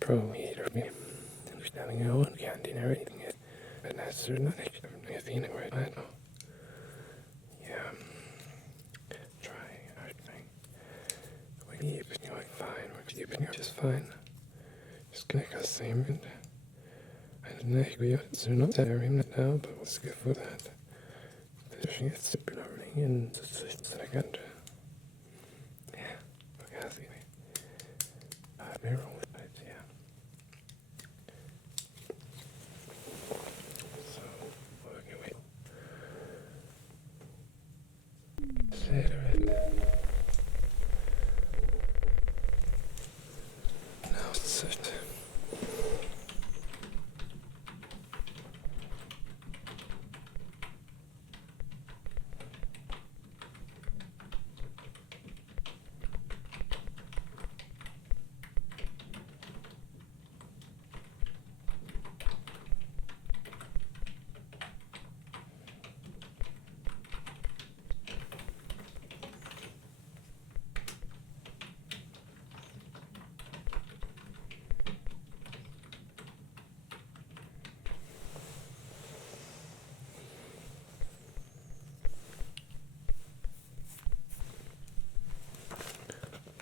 probably me. Understanding how one can't deny anything. But that's not anything right now. Yeah. Try. We keep going fine. We're keeping it just fine. Just connect us same and we are not there now, but let's go for that. Pushing it super learning in the second. Yeah. Okay, I see. Very wrong with it, yeah. So, okay, wait. Set it. Now it's it.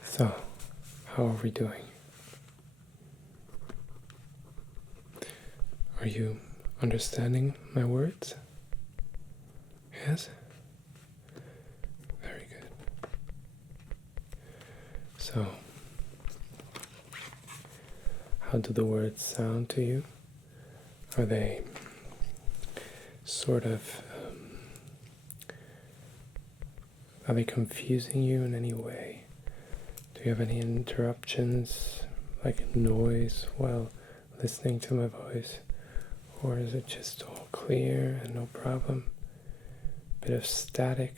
So, how are we doing? Are you understanding my words? Yes? Very good. So, how do the words sound to you? Are they sort of, are they confusing you in any way? Do you have any interruptions, like noise, while listening to my voice? Or is it just all clear and no problem? Bit of static.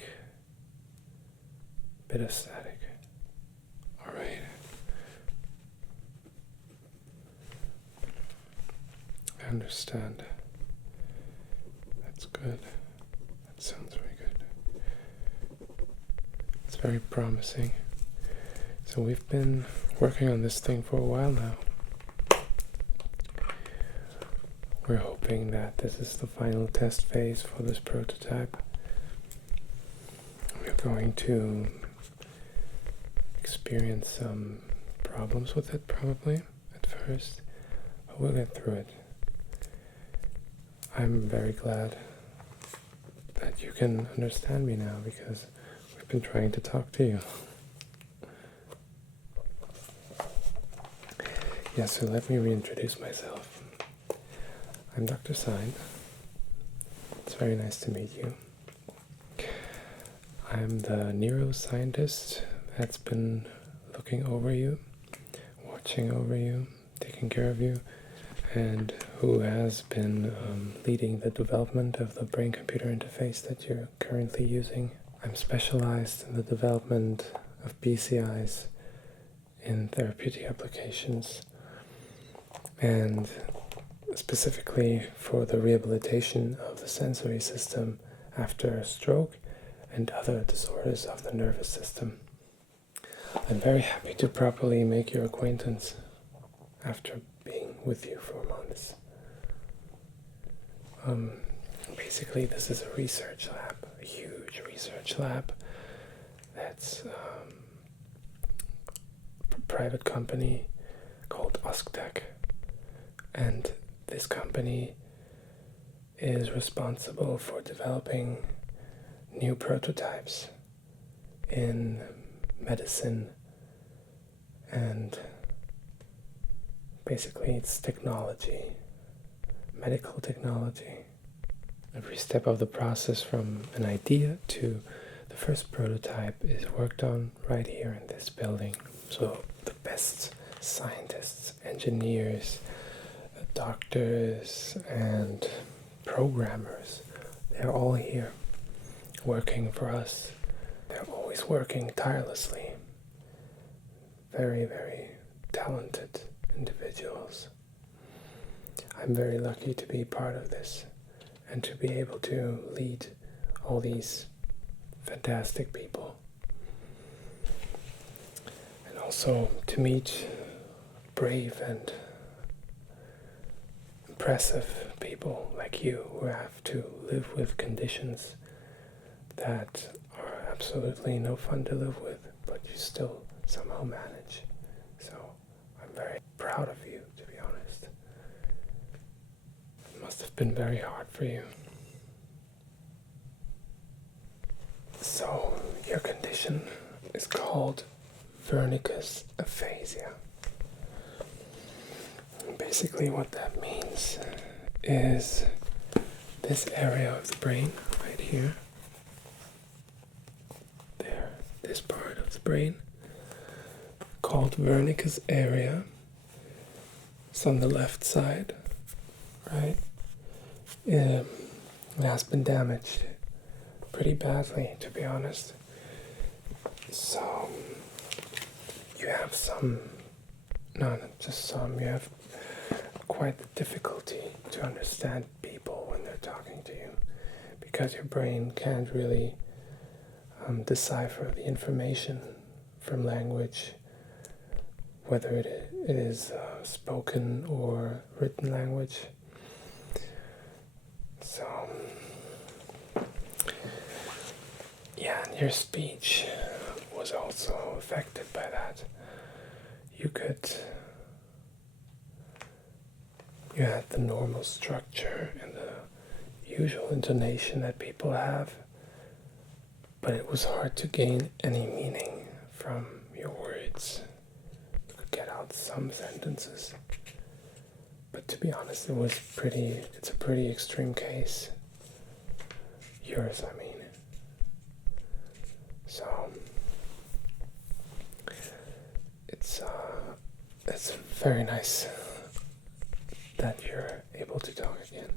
All right. I understand. That's good. That sounds very good. It's very promising. So we've been working on this thing for a while now. We're hoping that this is the final test phase for this prototype. We're going to experience some problems with it probably at first, but we'll get through it. I'm very glad that you can understand me now because we've been trying to talk to you. Yeah, so let me reintroduce myself. I'm Dr. Sein. It's very nice to meet you. I'm the neuroscientist that's been looking over you, watching over you, taking care of you, and who has been leading the development of the brain-computer interface that you're currently using. I'm specialized in the development of BCIs in therapeutic applications, and specifically for the rehabilitation of the sensory system after a stroke and other disorders of the nervous system. I'm very happy to properly make your acquaintance after being with you for months. Basically, this is a research lab, a huge research lab that's a private company called Osc Tech. And this company is responsible for developing new prototypes in medicine, and basically it's technology, medical technology. Every step of the process from an idea to the first prototype is worked on right here in this building. So the best scientists, engineers, doctors and programmers, they're all here working for us. They're always working tirelessly. Very, very talented individuals. I'm very lucky to be part of this and to be able to lead all these fantastic people. And also to meet brave and oppressive people like you who have to live with conditions that are absolutely no fun to live with, but you still somehow manage. So I'm very proud of you, to be honest. It must have been very hard for you. So your condition is called Wernecke's aphasia. Basically what that means is this area of the brain right here, there, this part of the brain, called Wernecke's area. It's on the left side, right? It has been damaged pretty badly, to be honest. So you have not just some, you have quite the difficulty to understand people when they're talking to you, because your brain can't really decipher the information from language, whether it is spoken or written language. So yeah, and your speech was also affected by that. You had the normal structure and the usual intonation that people have, but it was hard to gain any meaning from your words. You could get out some sentences, but to be honest, it's a pretty extreme case. Yours, I mean. So it's very nice that you're able to talk again.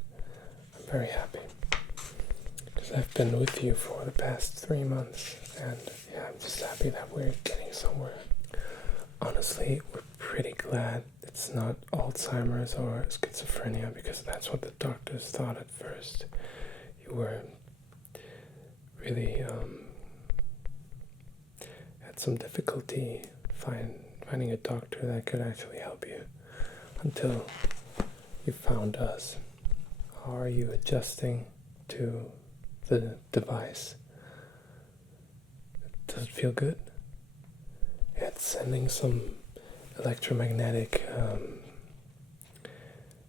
I'm very happy, because I've been with you for the past 3 months, and yeah, I'm just happy that we're getting somewhere. Honestly, we're pretty glad it's not Alzheimer's or schizophrenia, because that's what the doctors thought at first. You were really had some difficulty finding a doctor that could actually help you until you found us. How are you adjusting to the device? Does it feel good? It's sending some electromagnetic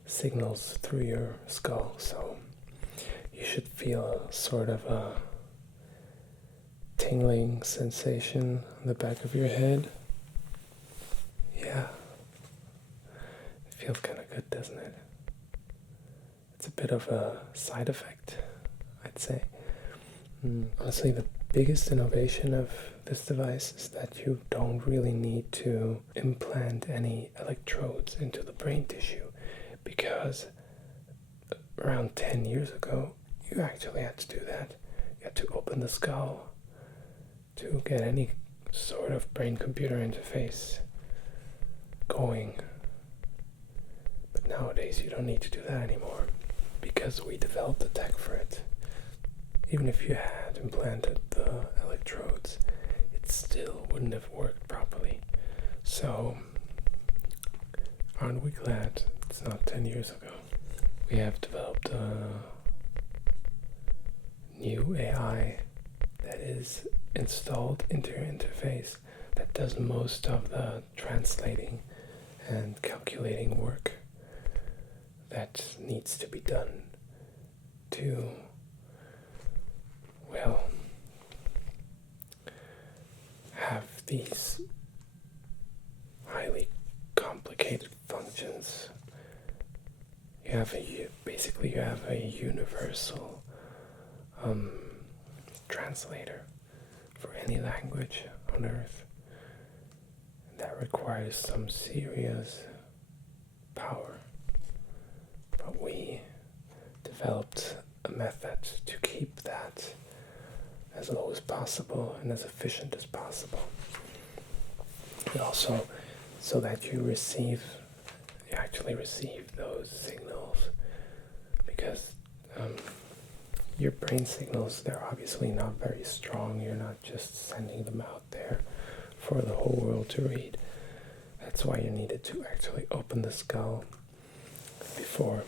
signals through your skull, so you should feel sort of a tingling sensation on the back of your head. Yeah. It feels kind of good, doesn't it? It's a bit of a side effect, I'd say. Honestly, the biggest innovation of this device is that you don't really need to implant any electrodes into the brain tissue, because around 10 years ago, you actually had to do that. You had to open the skull to get any sort of brain-computer interface going. But nowadays you don't need to do that anymore, because we developed the tech for it. Even if you had implanted the electrodes, it still wouldn't have worked properly. So, aren't we glad it's not 10 years ago? We have developed a new AI that is installed into your interface that does most of the translating and calculating work that needs to be done to, well, have these highly complicated functions. You have a universal translator for any language on Earth. That requires some serious power. But we developed a method to keep that as low as possible and as efficient as possible. And also, so that you actually receive those signals, because your brain signals, they're obviously not very strong. You're not just sending them out there for the whole world to read. That's why you needed to actually open the skull before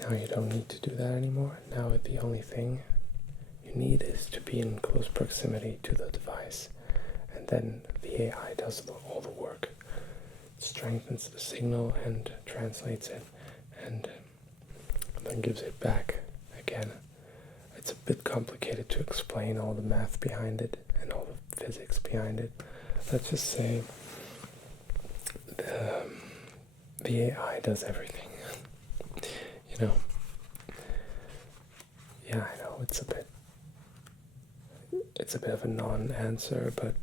Now you don't need to do that anymore. Now the only thing you need is to be in close proximity to the device, and then the AI does all the work. It strengthens the signal and translates it, and then gives it back again. It's a bit complicated to explain all the math behind it and all the physics behind it. Let's just say the AI does everything. You know. Yeah, I know it's a bit of a non-answer, but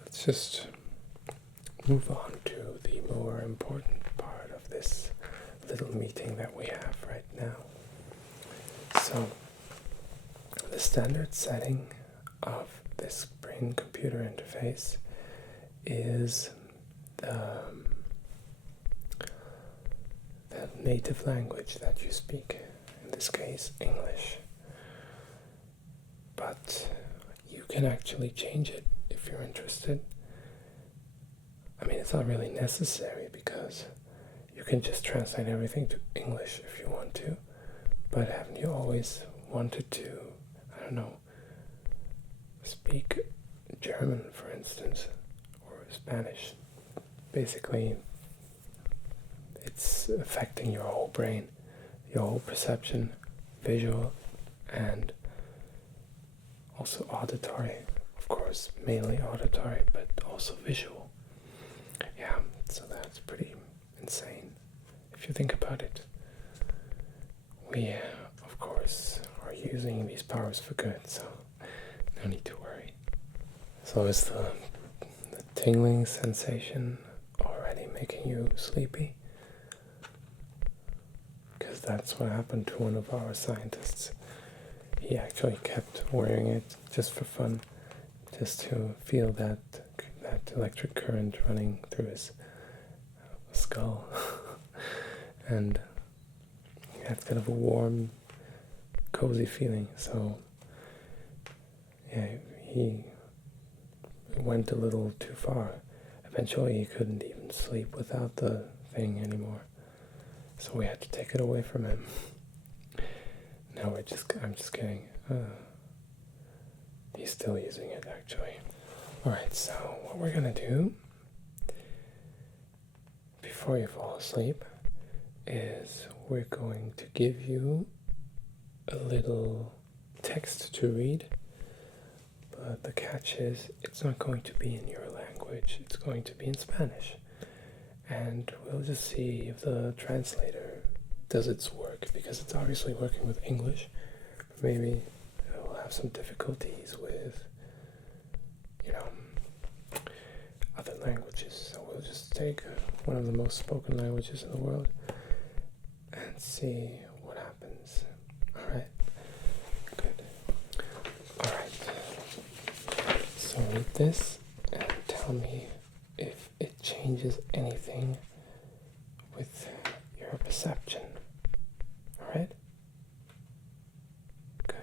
let's just move on to the more important part of this little meeting that we have right now. So, the standard setting of this brain-computer interface is the native language that you speak, in this case English. But you can actually change it if you're interested. I mean, it's not really necessary because you can just translate everything to English if you want to. But haven't you always wanted to, I don't know, speak German, for instance, or Spanish? Basically, it's affecting your whole brain, your whole perception, visual, and also auditory. Of course, mainly auditory, but also visual. Yeah, so that's pretty insane if you think about it. We, of course, are using these powers for good, so no need to worry. So is the tingling sensation already making you sleepy? Because that's what happened to one of our scientists. He actually kept wearing it just for fun, just to feel that electric current running through his skull. And had kind of a warm, cozy feeling. So yeah, he went a little too far. Eventually he couldn't even sleep without the thing anymore. So we had to take it away from him. Now I'm just kidding. He's still using it actually. Alright, so what we're gonna do before you fall asleep is we're going to give you a little text to read, but the catch is it's not going to be in your language, it's going to be in Spanish. And we'll just see if the translator does its work, because it's obviously working with English. Maybe it'll have some difficulties with, other languages. So we'll just take one of the most spoken languages in the world and see what happens. Alright, good. Alright, so read this and tell me if it changes anything with your perception. Alright? Good.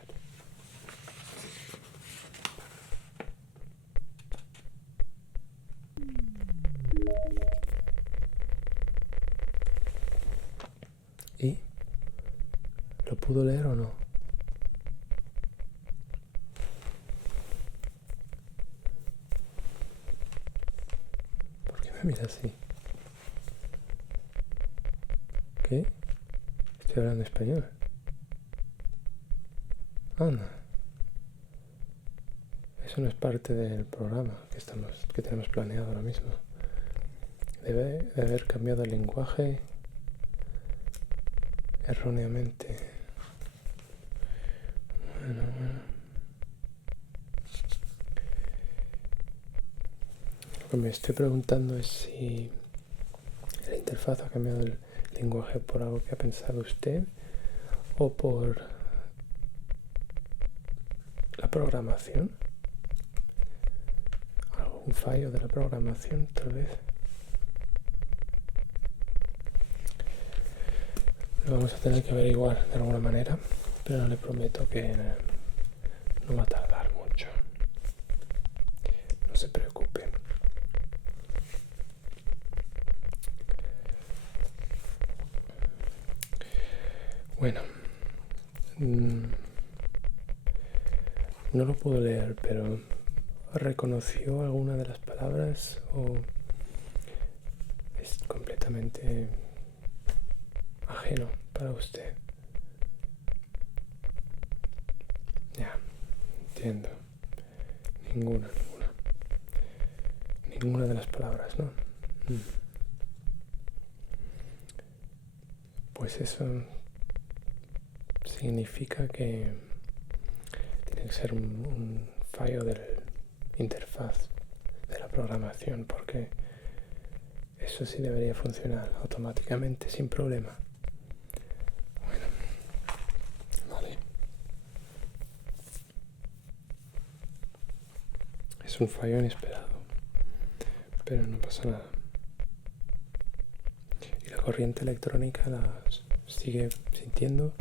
¿Y? ¿Lo pudo leer o no? ¿Por qué me mira así? ¿Qué? Estoy hablando español. Anda. Eso no es parte del programa que tenemos planeado ahora mismo. Debe de haber cambiado el lenguaje erróneamente. Bueno. Lo que me estoy preguntando es si la interfaz ha cambiado el lenguaje por algo que ha pensado usted o por la programación. Algún fallo de la programación, tal vez. Lo vamos a tener que averiguar de alguna manera, pero le prometo que no va a tardar mucho. No se preocupe. Bueno, no lo puedo leer, pero ¿reconoció alguna de las palabras o es completamente ajeno para usted? Ya, entiendo. Ninguna de las palabras, ¿no? Pues eso significa que tiene que ser un fallo del interfaz de la programación, porque eso sí debería funcionar automáticamente sin problema. Bueno, vale. Es un fallo inesperado, pero no pasa nada. ¿Y la corriente electrónica la sigue sintiendo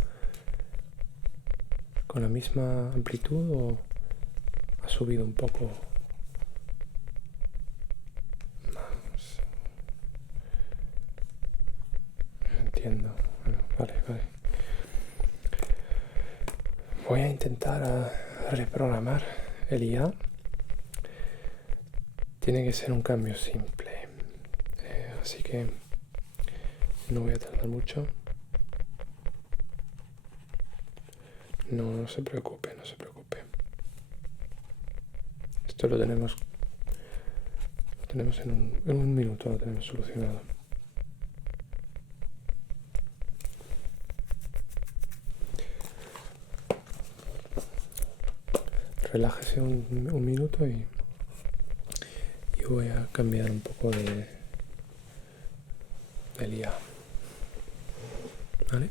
con la misma amplitud o ha subido un poco más? Entiendo. Bueno, vale. Voy a intentar reprogramar el IA. Tiene que ser un cambio simple, así que no voy a tardar mucho. No se preocupe. Esto lo tenemos en un minuto, lo tenemos solucionado. Relájese un minuto y voy a cambiar un poco del IA. ¿Vale?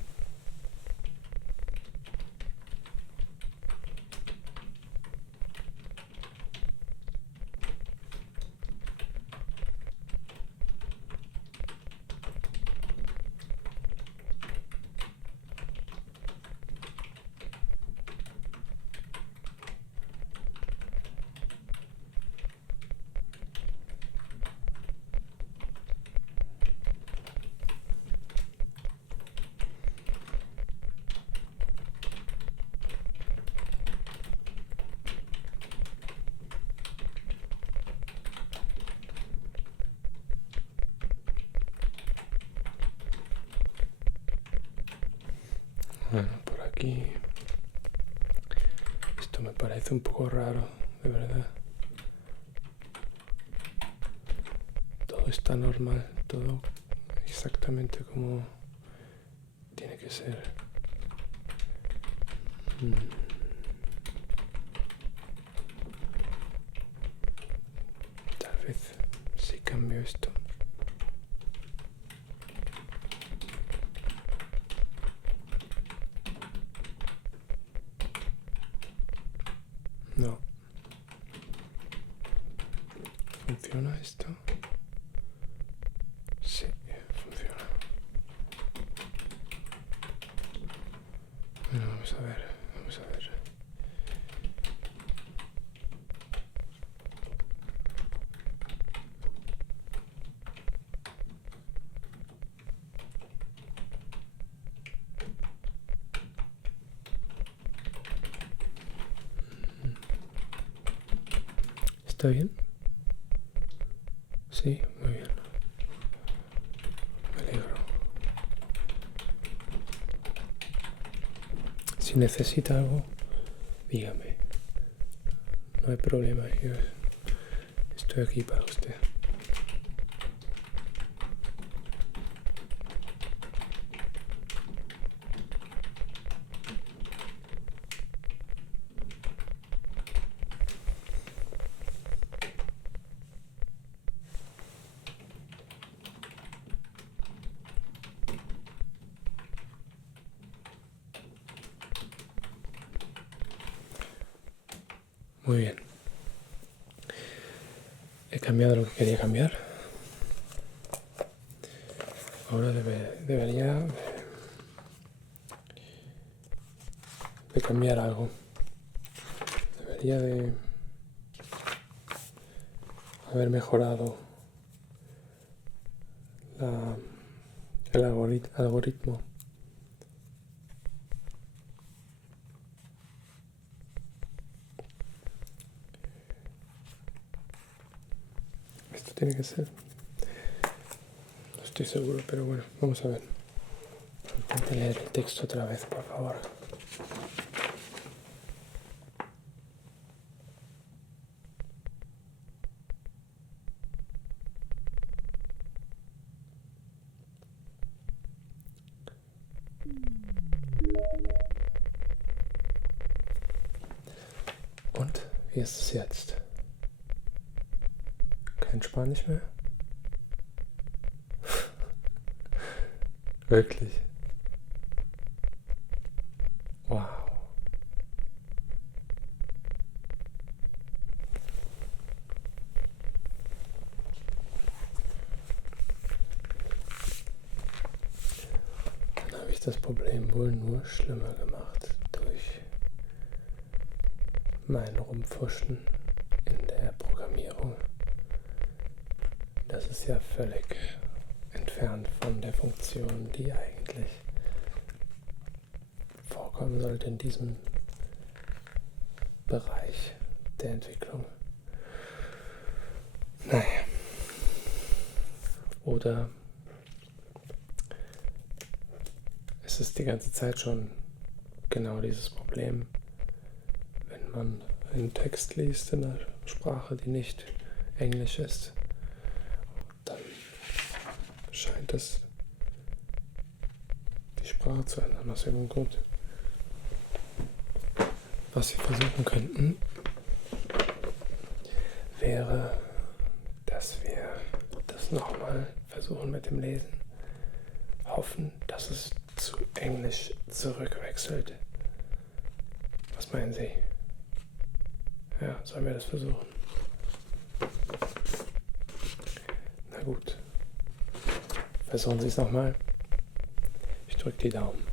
Bueno, por aquí esto me parece un poco raro, de verdad. Todo está normal, todo exactamente como tiene que ser. Tal vez si cambio esto. No. ¿Funciona esto? Sí, funciona. Bueno, vamos a ver. ¿Está bien? Sí, muy bien. Me alegro. Si necesita algo, dígame. No hay problema, yo estoy aquí para usted. Muy bien. He cambiado lo que quería cambiar. Ahora debería de cambiar algo. Debería de haber mejorado el algoritmo tiene que ser. No estoy seguro, pero bueno, vamos a ver. Intente leer el texto otra vez, por favor. Und wie ist es jetzt? Kein Spanisch mehr? Wirklich? Wow. Dann habe ich das Problem wohl nur schlimmer gemacht durch mein Rumfuschen in der Programmierung. Das ist ja völlig entfernt von der Funktion, die eigentlich vorkommen sollte in diesem Bereich der Entwicklung. Naja. Oder es ist die ganze Zeit schon genau dieses Problem, wenn man einen Text liest in einer Sprache, die nicht Englisch ist, dann scheint es die Sprache zu ändern aus irgendeinem Grund. Was wir versuchen könnten, wäre, dass wir das nochmal versuchen mit dem Lesen. Hoffen, dass es zu Englisch zurückwechselt. Was meinen Sie? Ja, sollen wir das versuchen? Na gut. Versuchen Sie es nochmal. Ich drücke die Daumen.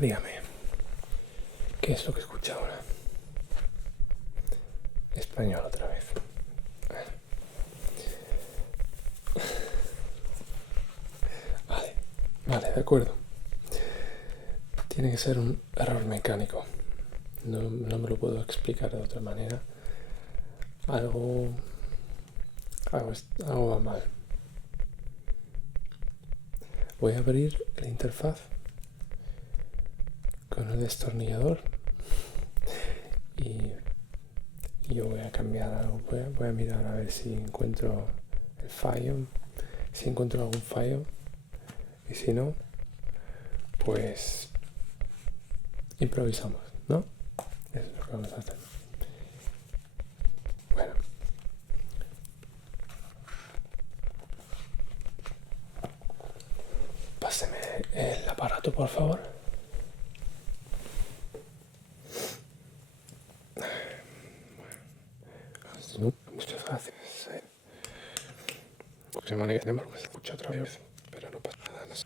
Dígame, ¿qué es lo que escucha ahora? Español otra vez. Vale, de acuerdo. Tiene que ser un error mecánico. No me lo puedo explicar de otra manera. Algo va mal. Voy a abrir la interfaz con el destornillador y yo voy a cambiar algo. Voy a mirar a ver si encuentro el fallo, si encuentro algún fallo, y si no, pues improvisamos, ¿no? Eso es lo que vamos a hacer. Bueno. Páseme el aparato, por favor. Muchas gracias. Semana que tenemos que se escucha otra vez, pero no pasa nada. No sé.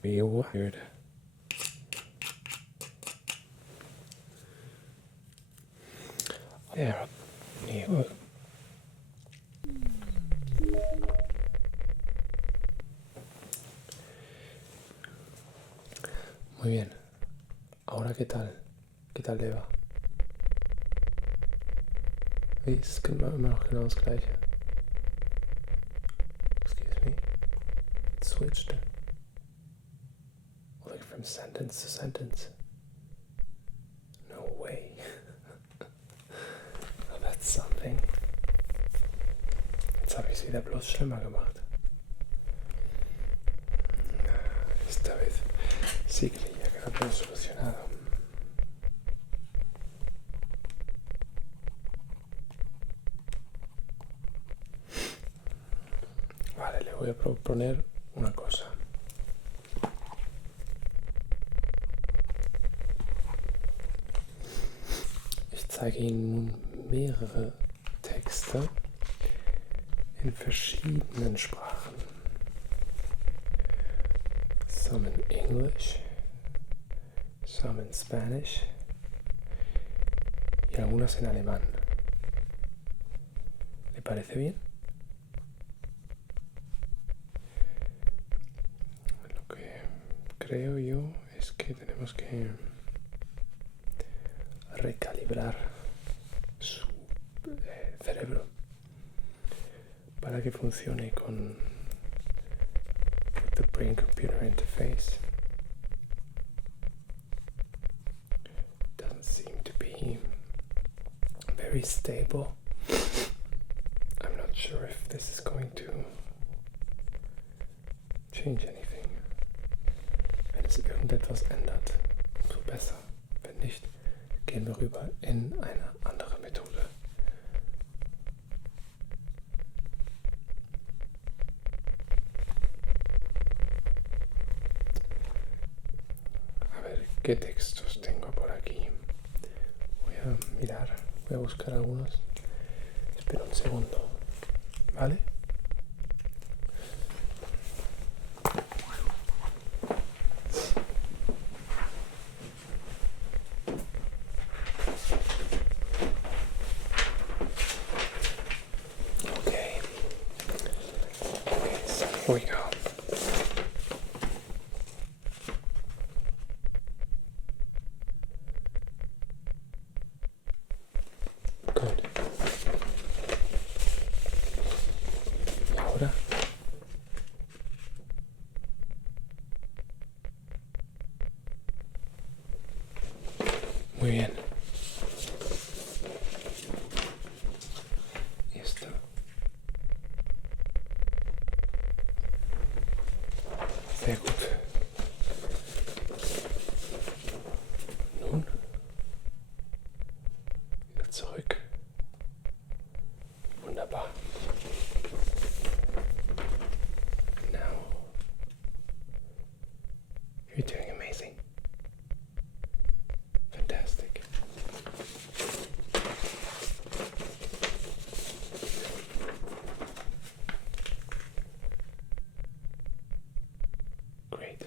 Be wired. There. Muy bien. Ahora, ¿qué tal? ¿Qué tal le va? Es immer noch genau das Gleiche. Excuse me. switched. Like from sentence to sentence. No way. Oh, that's something. Jetzt habe ich es wieder bloß schlimmer gemacht. Esta vez sí creía que lo había solucionado. Vale, le voy a proponer una cosa. Ich zeige Ihnen nun mehrere Texte in verschiedenen Sprachen. Some in English, some in Spanish y algunas en alemán. ¿Le parece bien? Lo que creo yo es que tenemos que recalibrar su cerebro para que funcione con the brain-computer interface. Doesn't seem to be very stable. I'm not sure if this is going to change anything. Wenn es irgendetwas ändert, umso besser. Wenn nicht, gehen wir rüber in eine andere Methode. A ver, ¿qué textos tengo por aquí? Voy a mirar, voy a buscar algunos. Espera un segundo, ¿vale? Here we go. Good. ¿Y ahora? Muy bien. Esto. Sehr gut. Nun wieder zurück. Wunderbar. Now you're doing amazing. Fantastic. Great.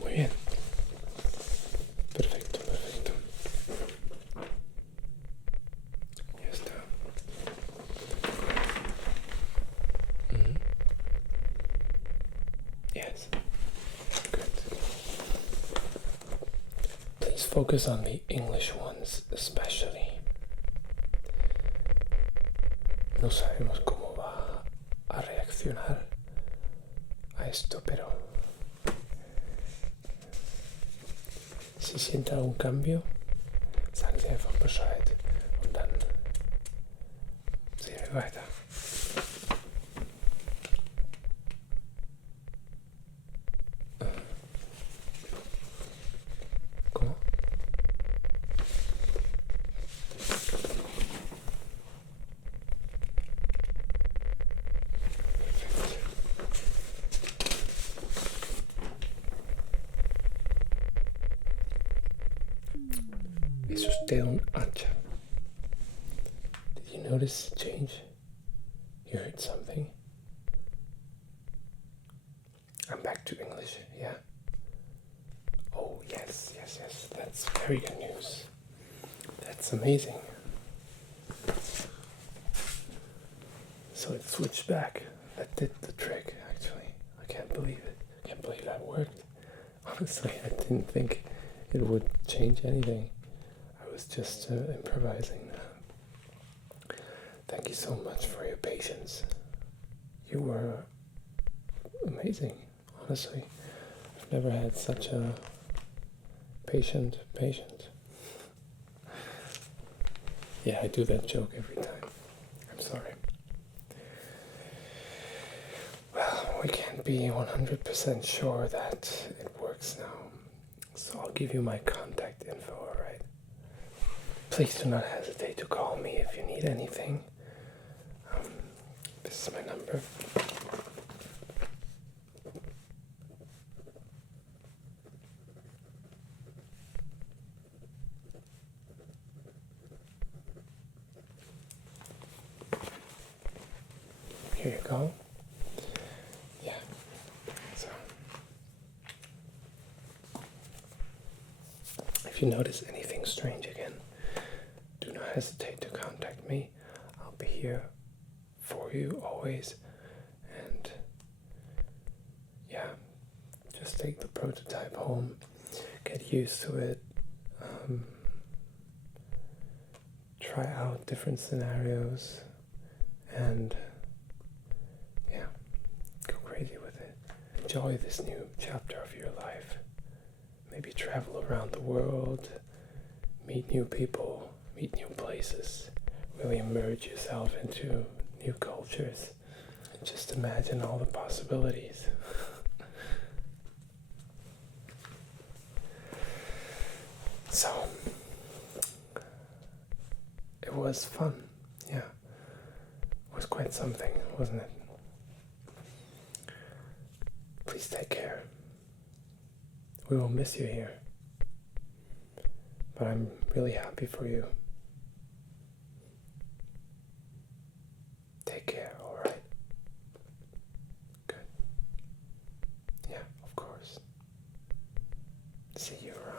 Muy bien. Perfecto, perfecto. Ya está. Yes. Good. Please focus on the English ones especially. No sabemos cómo va a reaccionar a esto, pero si siente algún cambio, sagen Sie einfach Bescheid und dann sehen wir weiter. ¿Cómo? Es usted un hacha. Did you notice the change? You heard something? I'm back to English, yeah? Oh, yes, yes, yes. That's very good news. That's amazing. So it switched back. That did the trick, actually. I can't believe it. I can't believe that worked. Honestly, I didn't think it would change anything. I was just improvising. Thank you so much for your patience. You were amazing, honestly. I've never had such a patient. Yeah, I do that joke every time. I'm sorry. Well, we can't be 100% sure that it works now. So I'll give you my contact info, alright? Please do not hesitate to call me if you need anything. This is my number. Here you go. Yeah. So, if you notice anything strange again, do not hesitate to contact me. I'll be here for you always. And yeah, just take the prototype home, get used to it, try out different scenarios, and yeah, go crazy with it. Enjoy this new chapter of your life. Maybe travel around the world, meet new people, meet new places, really immerse yourself into new cultures, and just imagine all the possibilities. So, it was fun, yeah. It was quite something, wasn't it? Please take care. We will miss you here, but I'm really happy for you. Take care, alright? Good. Yeah, of course. See you around.